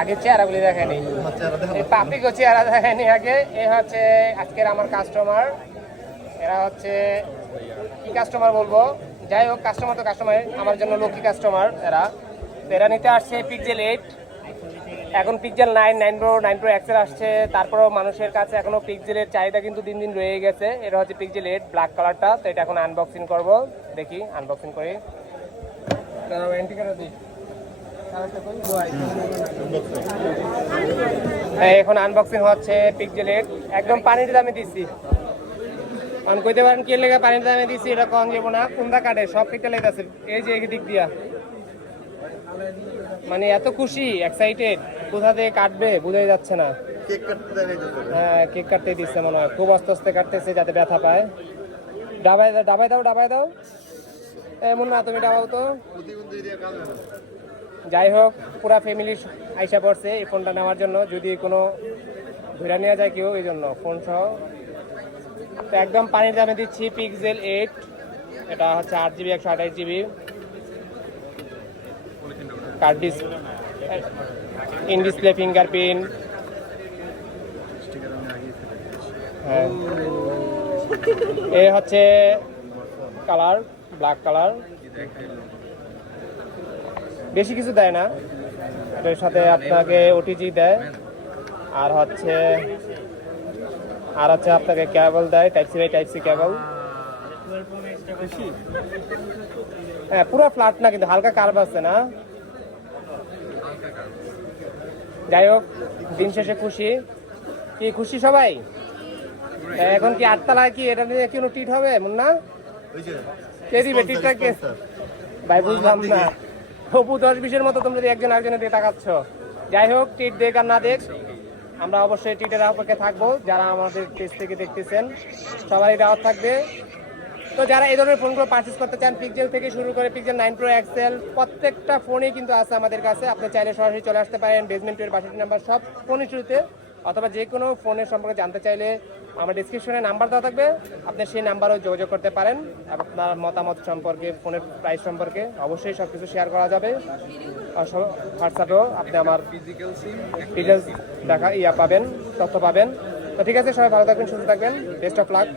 আগে চেহারাগুলি দেখেনি, পাপিকে চেহারা দেখেনি আগে। এ হচ্ছে আজকের আমার কাস্টমার, এরা হচ্ছে কি কাস্টমার বলবো, যাই হোক কাস্টমার তো কাস্টমার, আমার জন্য লক্ষ্মী কাস্টমার এরা। এরা নিতে আসছে পিক্সেল 8, এখন পিক্সেল 9 প্রো 9 প্রো এক্সেল আসছে, তারপরেও মানুষের কাছে এখনো পিক্সেলের চাহিদা কিন্তু দিন দিন রয়ে গেছে। এটা হচ্ছে পিক্সেল 8 ব্ল্যাক কালারটা, তো এটা এখন আনবক্সিং করব, দেখি আনবক্সিং করি। এখন আনবক্সিং হচ্ছে পিক্সেল 8, একদম পানির দামে দিচ্ছি। কারণ কইতে পারেন কি লেগে পানির দামে দিচ্ছি, এটা কম যাবো না, কোনটা কাটে সব কেটে লেগেছে এই যে দিক দিয়া, মানে এত খুশি এক্সাইটেড, কোথা থেকে কাটবে বোঝাই যাচ্ছে না। হ্যাঁ কেক কাটতে দিচ্ছে মনে হয়, খুব আস্তে আস্তে কাটতেছে যাতে ব্যথা পায়। ডাবাই দাও ডাবাই দাও ডাবাই দাও, এমন না তুমি ডাবাও তো। যাই হোক পুরা ফ্যামিলি আইসা পড়ছে এই ফোনটা নেওয়ার জন্য, যদি কোনো ঘুরে নেওয়া যায় কেউ এই জন্য ফোন সহ। তো একদম পানির দামে দিচ্ছি পিক্সেল 8, এটা হচ্ছে 8GB 128GB card in display fingerprint. হ্যাঁ এ হচ্ছে কালার ব্ল্যাক কালার, বেশি কিছু দেয় না, এটার সাথে আপনাকে ওটিজি দেয়, আর হচ্ছে আপনাকে কেবল দেয়, type C by type C cable. হ্যাঁ পুরো ফ্ল্যাট না কিন্তু হালকা কার্ভ আছে না। যাই হোক দিন শেষে খুশি, কি খুশি সবাই। এখন কি 8 তলায় কি এটা নিয়ে কোনো টিট হবে মুন্না? কে দিবে টিটটা, কে ভাই বুঝলাম না। অপু 10-20-এর মতো তোমরা যদি একজন আরেকজনের দিকে তাকাচ্ছ। যাই হোক টিট দেখ আর না দেখ, আমরা অবশ্যই টিটের অপেক্ষায় থাকবো। যারা আমাদের পেজ থেকে দেখতেছেন সবারই দাওয়াত থাকবে। তো যারা এই ধরনের ফোনগুলো পারচেস করতে চান, পিক্সেল থেকে শুরু করে পিক্সেল 9 প্রো এক্সেল প্রত্যেকটা ফোনই কিন্তু আছে আমাদের কাছে। আপনি চাইলে সরাসরি চলে আসতে পারেন বেসমেন্ট 62 নাম্বার সব ফোনের শুরুতে, অথবা যে কোনো ফোনের সম্পর্কে জানতে চাইলে আমার ডিসক্রিপশনে নাম্বার দেওয়া থাকবে, আপনি সেই নাম্বারেও যোগাযোগ করতে পারেন। আপনার মতামত সম্পর্কে, ফোনের প্রাইস সম্পর্কে অবশ্যই সব কিছু শেয়ার করা যাবে। আর হোয়াটসঅ্যাপেও আপনি আমার ডিটেলস দেখা পাবেন, তথ্য পাবেন। তো ঠিক আছে, সবাই ভালো থাকবেন, সুস্থ থাকবেন, বেস্ট অফ লাক।